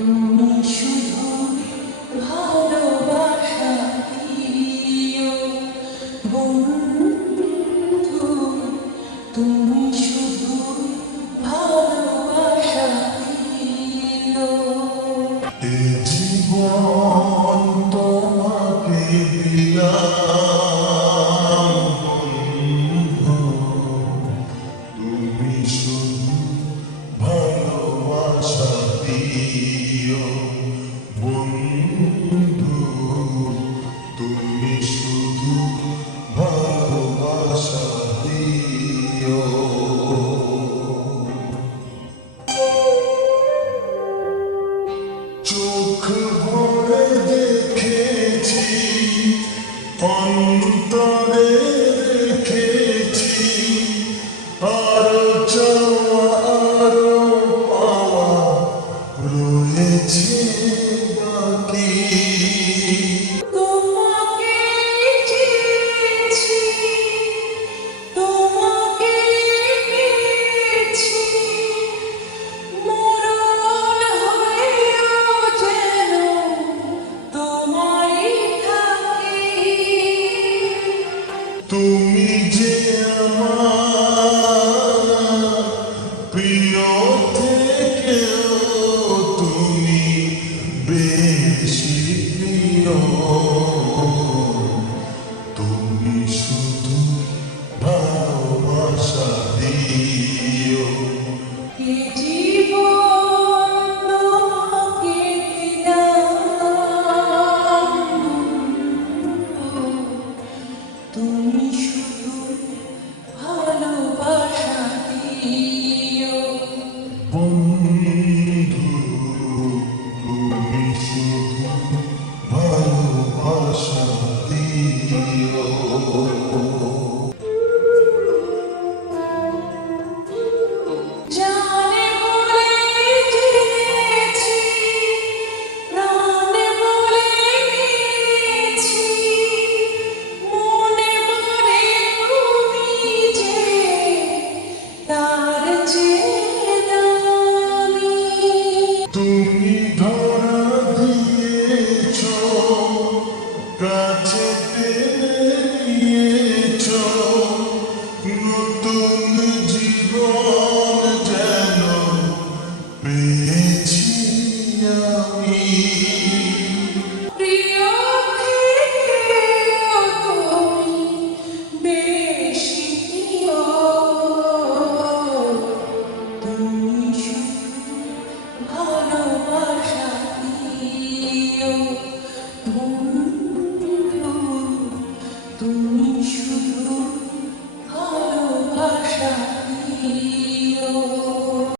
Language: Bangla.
তুমি শুধু ভালোবাসা দিও বন্ধু, তুমি শুধু ভালোবাসা দিও। এ জীবন তোমাকে দিলাম বন্ধু, তুমি শুধু ভালোবাসা দিও বন্ধু, তুমি শুধু ভালোবাসা দিও। চোখ ভরে দেখেছি, অন্তরে রেখেছি, আরো চাওয়া আরো পাওয়া রয়েছে বাকি। তোমাকে চেয়েছি, তোমাকে পেয়েছি, মরণ হয়েও যেন তোমায় থাকি। তুমি যে আমার প্রিয় থেকেও তুমি বেশি